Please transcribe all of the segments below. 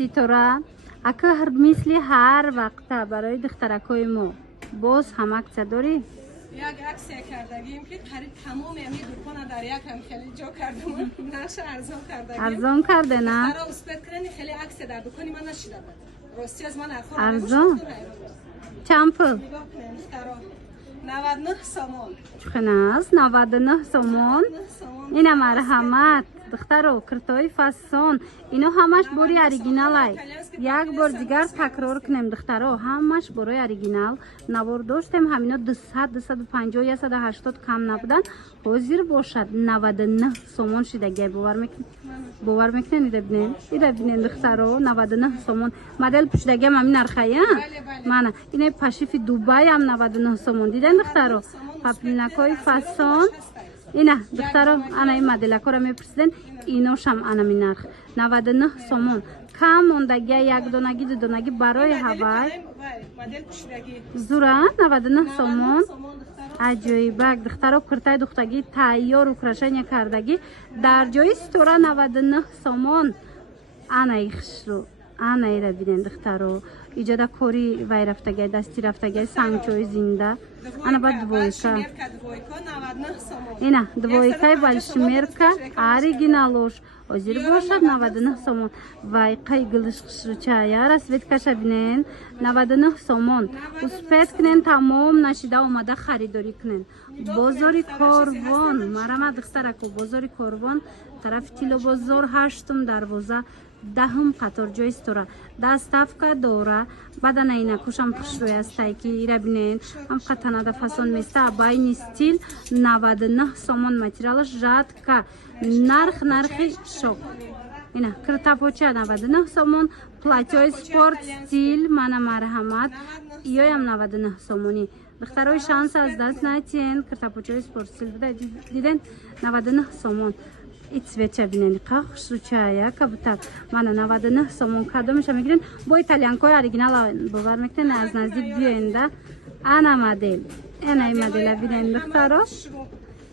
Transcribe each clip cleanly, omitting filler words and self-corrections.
ситора ака мисли ҳар вақта барои духтаракои мо боз ҳам аксия дорӣ? як аксия кардагим ки қариб тамоми ҳамин дукона дар якам хеле ҷо кардам. Наша арзон кардагим. Арзон кардена? Дара успет кирани хеле аксия дар дукони ман нашида буд. Рости аз ман арфон. Арзон? Чанд пул? 99 сомон. Чухнас 99 сомон. Ина марҳамат. духтаро киртои фасон ино ҳамаш бори оригиналай. Як бор дигар такрор кунем духтаро, ҳамаш борои оригинал. Навор доштем ҳамино 200 250 180 кам набудан. ҳозир бошад 99 сомон шидаги. бовар мекунен? ида бинен духтаро 99 сомон. модел пушидагиам ҳамин нархая? мана ина пашифи Дубай ам 99 сомон. диден духтаро? паплинакои фасон ина духтаро ана ин моделакора мепурсиден, иношам ана ми нарх 99 сомон. кам мондагия якдонаги дудонаги барои ҳавай зура 99 сомон. аҷоибак духтаро куртаи духтагӣ тайёр украшания кардаги дар ҷои стора 99 сомон. ана ихшру ана ира бинен духтаро иҷода кори вай рафтагай дасти рафтагай сангчои зинда ана ба двойка ина двойкаи балшмерка оригиналош ҳозир бошад 99 сомон. вай қай гилишқшручая расветкаша бинен 99 сомон. успет кунен тамом нашида омада харидорӣ кунен. бозори корвон марама духтараку бозори корвон тарафи тило бозор 8 дарвоза 10 қатор ҷои стора даставка дора бадана инакушам хушрӯй астай ки ира бинен ҳам қатанада фасон места байни стил 99 сомон. материалаш жатка нархи шок ина киртапоча 99 сомон. платёи спорт стил мана марҳамат иёям 99 сомонӣ. духтарои шанс аз даст натиен киртапочаи спорт стил буда диден 99 сомон. и цветча бинени қа хушручая кабутак мана 99 сомон кадомиша мегирен бо итальянкои оригинал бовар мекунен. аз наздик биёенда ана модел ана ин модела бинен духтаро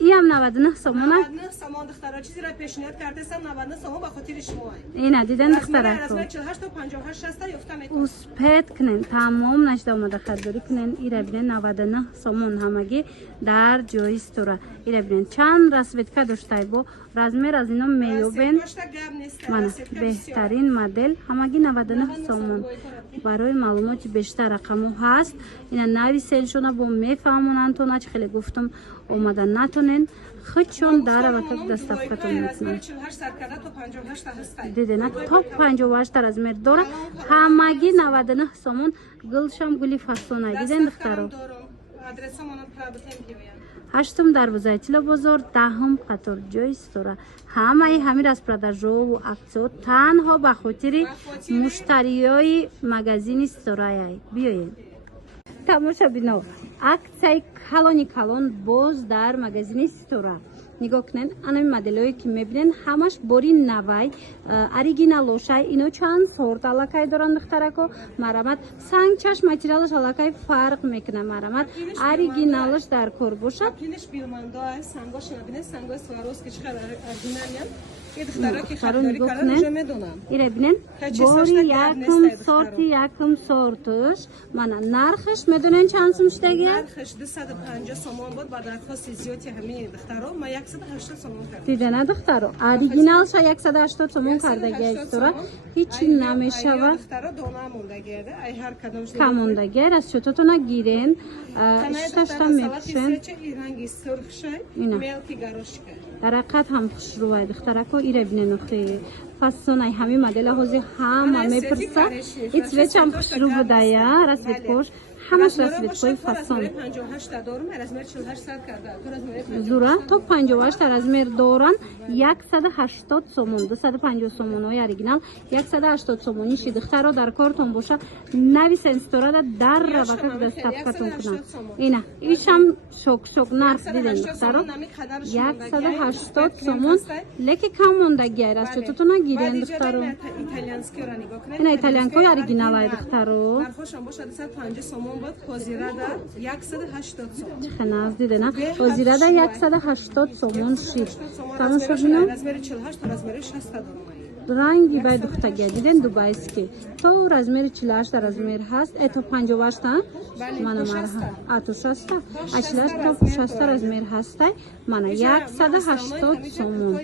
иам 99 сомона. 99 сомон духтаро чизиро пешниҳод кардесам 99 сомон ба хотири шумо. ина диден духтарако 48 то 58 60 ёфта метавонед. успет кунен тамом нашда омада харидорӣ кунен. ира бинен 99 сомон ҳамагӣ дар ҷои стора. ира бинен чанд расветка доштай бо размер аз ино меёбен. мана беҳтарин модел ҳамагӣ 99 сомон. барои маълумоти бештар рақаму ҳаст. ина нависен шона бо мефаҳмонанд то начи хеле гуфтум омада натонен худшон дара ва как доставкатон метунанд. дидена то 58 размер дора ҳамагӣ 99 сомон. гулшам гули фасонай диден духтаро. ҳаштум дарвозаи тило бозор 10 қатор ҷои стора. ҳамаи ҳамин распродажову аксиҳо танҳо ба хотири муштариёи магазини стораяй. биёед тамоша бино аксияи калони калон боз дар магазини стора. нигоҳ кунен анами моделҳое ки мебинен ҳамаш бори навай оригиналошай. ино чанд сорт аллакай доранд духтарако. марамат сангчаш материалаш аллакай фарқ мекунад. марамат оригиналаш дар кор бошад. ира бинен бори якум сорти якум сортуш мана нархаш медонен чанд сум шудагия? нархаш 250 сомон буд ба дархости зиёди ҳамин духтаро ма 180 сомон кардам. дидена духтаро оригиналша 180 сомон кардагия истора ҳичи намешава. духтаро дона мондагиада ай ҳар кадом кам мондагия раз шутотона гирен шташта мепушен. ранги сурхшай мелки горошка дарақат ҳам хушрӯвай духтарако. ира бинен охи фасонай ҳамин модела ҳозир ҳама мепурса. и цветчам хушрӯ будая расветкош ҳамаш расветкои фасон зура то 58 размер доранд. 180 сомон 250 сомонои оригинал 180 сомониши духтаро дар кортон боша нависен сторада дарра ва как доставкатон кунад. ина ишам шок нарх диден духтаро 180 сомон леки кам мондагиай раз чутотона гирен духтаро. ина итальянкои оригиналай духтаро. чхеназ дидена ҳозирада 180 сомон шид. тамошо бино ранги бай духтага диден дубайский то размери 48 размер ҳаст то 58 мана мара то 60 то 60 размер ҳастай мана 180 сомон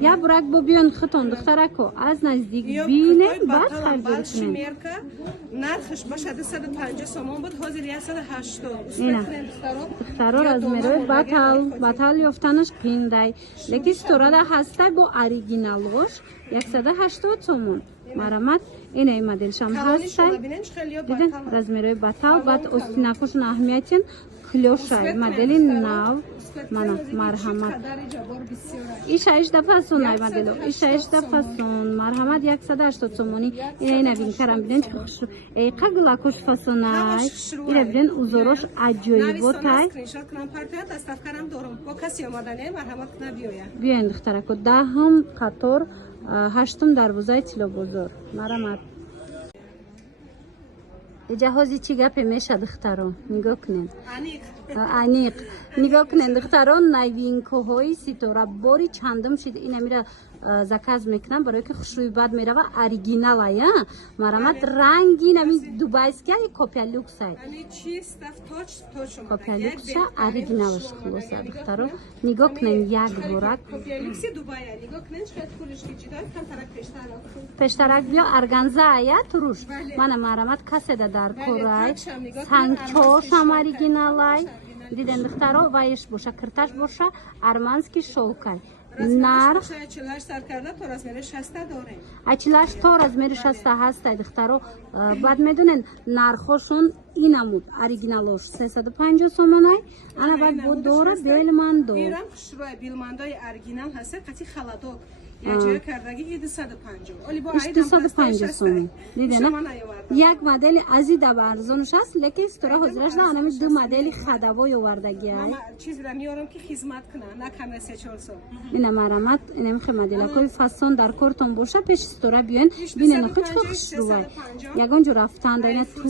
я бурак бо биён хитон духтарако аз наздик бинед баъд харидор кунед нархш баша 250 сомон буд ҳозир 180 ина духтаро размерои батал ёфтанаш қиндай лекин сторада ҳастай бо оригиналош 180 сомон марамат инаи моделшам ҳастай диден размерои батал баъд остинакошон аҳамиятин клёшай модели нав мана марҳамат иша 18 фасон ай модело иша 18 фасон марҳамат 180 сомони инаи новинкарам биден чӣ хуш эй қагулакош фасонай ира биден узорош аҷоиботай биёен духтарако даҳум қатор ҳаштум дарвозаи тилобозор марамат ҷаҳози чӣ гапе меша духтаро нигоҳ кунед аниқ нигоҳ кунед духтаро новинкаҳои ситора бори чандум шид инамира заказ мекунам барое ки хушрӯйбат мерава оригиналай марамат ранги нами дубайская копиалюксай копиалюкса оригиналаш хулоса духтаро нигоҳ кунед як борак пештарак биё органзая туруш мана марамат каседа дар корай сангчошам оригиналай диден духтаро вайш боша кирташ боша арманский шолкай нарх ачилаш то размери 60 ҳастай духтаро баъд медонен нархошон инамуд оригиналош 350 сомонай ана баъд бо дора белмандо сомон дидена як модели азида ба арзонаш аст лекин стора ҳозираш на анами ду модели хадавой овардагиай ина марамат инам хе моделакои фасон дар кортон боша пеши стора биёен бинена худ хушрувай ягон ҷо рафтанда ина ту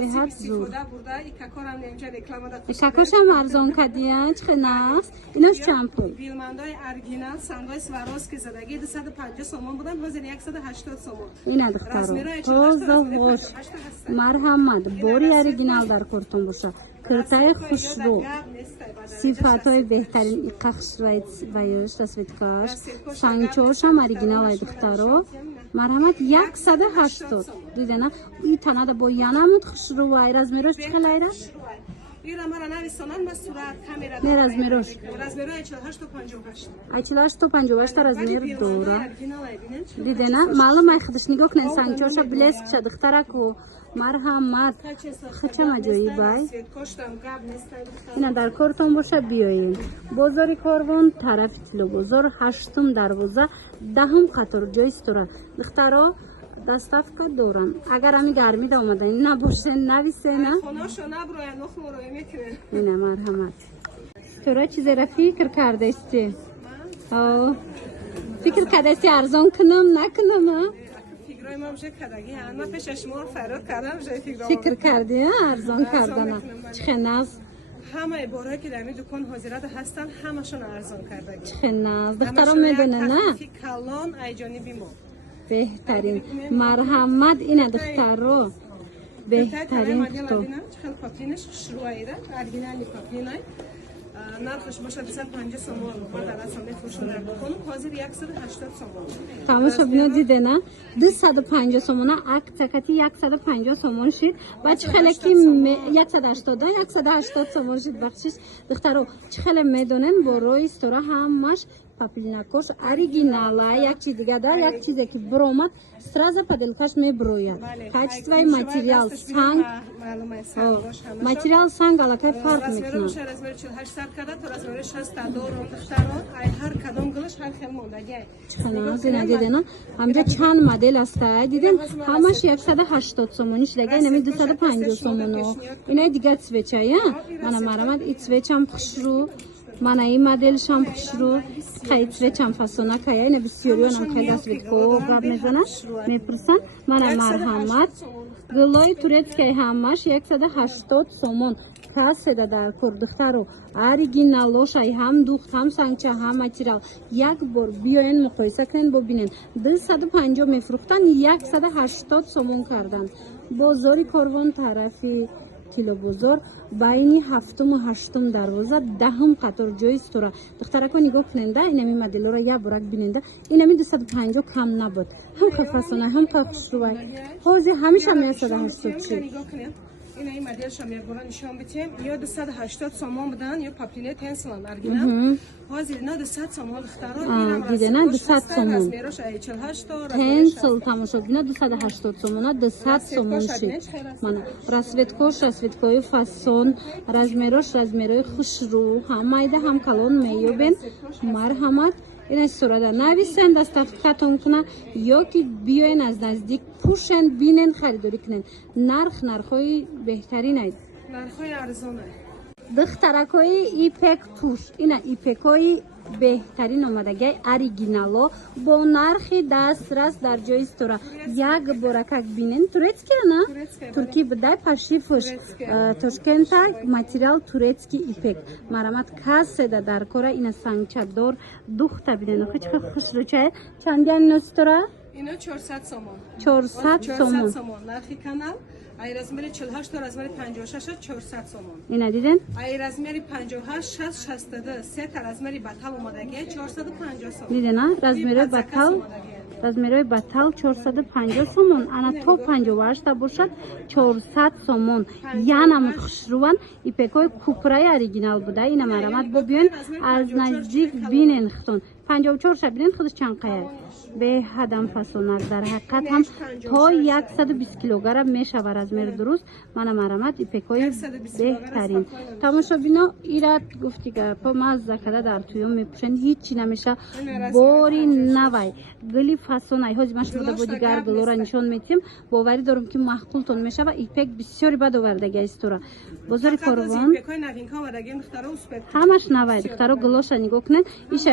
беҳад зур икакошам арзон кадия чӣ хенас инаш чанд пул 250 сомон будан ҳозир 180 сомон ина духтаро тоза хош марҳамат бори оригинал дар кортон боша киртаи хушрӯ сифатҳои беҳтарин иқа хушрӯяш расветкаш сангчошам оригиналай духтаро марҳамат 180 дидена и танада бо янамуд хушрӯвай размерош чӣ хелайра не размерош 48 размер дора дидена маълум ай худаш нигоҳ кунед сангчоша блескша духтараку марҳамат хачам аҷоибай ина дар кортон боша биёед бозори корвон тарафи тилобозор ҳаштум дарвоза даҳум қатор ҷои стора духтаро доставка дорам агар ами гармида омадани набоше нависена ина марҳамат тура чизера фикр кардасти фикр кардасти арзон кунам накунам фикр карди арзон кардана чихеназ ҳамаи борҳое ки дар дукон ҳозирада ҳастанд ҳамашон арзон кардаги чихеназ духтаро медона на калон айҷониби мо беҳтарин марҳамат ина духтаро беҳтарин нархш боша 250 сомон ва дар асл мефурӯшам дар дукон ҳозир 180 сомон тамоша бино дидена 250 сомона аксакати 150 сомон шид ва чӣ хеле ки 180 сомон шид бахшиш духтаро чӣ хеле медонен бо рои стора ҳамаш папилнакош оригинала як чиз дига да як чизе ки буромад сразу паделкаш меброяд качествои материал санг материал санг аллакай фарқ мекунад чиханазина дидена ҳамҷа чанд модел аста диден ҳамаш 180 сомони шидага инами 250 сомоно инаи дига цвечая мана марамад и цвечам хушрӯ мана ин моделшам хушрӯ қайсречам фасонакая ина бисёриёнам хеле даствитко гап мезанад мепурсанд мана марҳамат гулои турецкияи ҳамаш 180 сомон каседа дар кор духтаро оригиналошай ҳам духт ҳам сангча ҳам материал як бор биёен муқоиса кунен бобинен 250 мефурӯхтанд 180 сомон карданд бозори корвон тарафи килобозор байни 7-ум ва 8-ум дарвоза 10-ум қатор ҷои стора духтарако нигоҳ куненда инами моделора як борак биненда инами 250 кам набуд ҳам қафасона ҳам қахшрувай ҳозир ҳамеша 180 чи این این مدل شما میگورن نشون بدیم یا 280 سوم بدن یا پاپینه تنسلان ارگینا حاضر نه 200 سوم اختراع دیده نه 200 سوم میروش 48 تا تنسل تماشا بینه 280 سوم 200 سوم شد مانا راسویتکوی فاسون رزمیروی خوشرو همایده هم کلون میوبن مرحمت این صورت نویسند دستخطتون کنه یا که بیاین از نزدیک پوشن بینن خریداری کنن نرخ‌های بهترین است نرخ‌های ارزانه دخترکای ایپک توش اینا ایپکای بهترین آمادگی اوریجینالو با نرخ دسترس در جای استورا یک بارکک بینن турецкий نه ترکی بدای پاشیفش تشکند ماتریال турецкий ایپک مرامت کاسه در کار این سانچادور دختر بینن خوش روچه چندین استورا اینا 400 سومون 400 سومون نرخ کانال ای رزمری 48 تا رزمری 56 400 سومون اینا دیدن ای رزمری 58 60 62 3 تا رزمری باتال اومدگی 450 سومون دیدن رزمری باتال 450 سومون انا تو 58 تا باشد 400 سومون یعنی خوشروان ایپکای کوپرای اوریجینال بوده اینا مرامت ببین از نزدیک بینن ختون 54 شبینن خودش چند قیه به هدم فسونر در حقیقت هم تا 120 کیلوگرم میشه بر از میر درست من مرامت ایپکای بهترین تماشا بینا ایراد گفتی که پا مزه کده در تویون میپوشن هیچی نمیشه باری نوای گلی فسونای هازی ماش بوده با دیگر گلورا نشون میتیم باوری دارم که محقولتون میشه و ایپک بسیاری بد آوردگی استورا بازار کاروان همش نوای دخترو گلوش نگاه کنن ایشه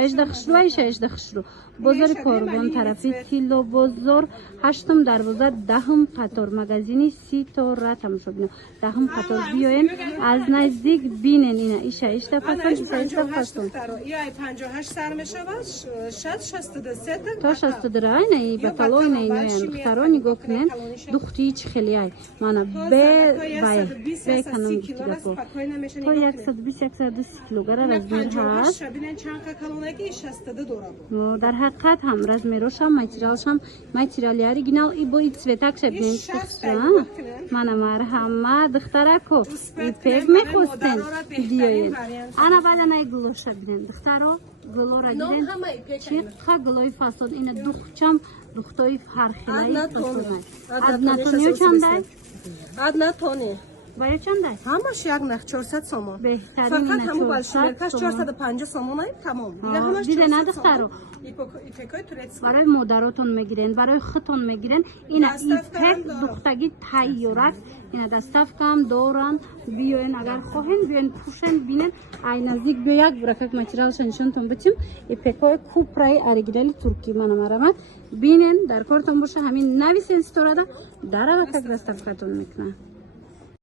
اجده خشرو بازار کاروان طرفی تیلو بازار 8م دروازه 10م قطار مغازینی 30 تا را تماشا بینم 10م قطار بیاین از نزدیک بینن اینا ایشه فصل یا 58 سر میشه باش 63 تا 63 ای بتالوی نه این قطارا نگاه کنن دختری چه خیلی ای مانا به کنم دیگه تا 120 120 کیلوگرم از بین هست در حقیقت هم رزمیروش هم ماتریالی اوریجینال ای با цветак شبین مانا مرحمت دخترکو ایپک میخواستن دیوید انا بعد نه گلو شبین دخترو گلو را دیدن چقدر گلوی فاسد این دختای فرخیلی ادناتونیو چنده؟ ادناتونی برای چنده؟ همش یک نخ 400 سومون بهترین فقط همون بالشمرکش 450 سومون هایی تمام دیگه همش 400 سومون ایپکای تورецкий برای مادراتون میگیرن برای خودتون میگیرن این ایپک دختگی تیار است این دستاف کم دوران بیاین اگر خواهین بیاین پوشن بینن ای نزدیک بیا یک برکک ماتریالش نشونتون بدیم ایپکای کوپرای اوریجینال ترکی مرامت بینن در کارتون باشه همین نویسین استورادا در برکک دستاف کتون میکنه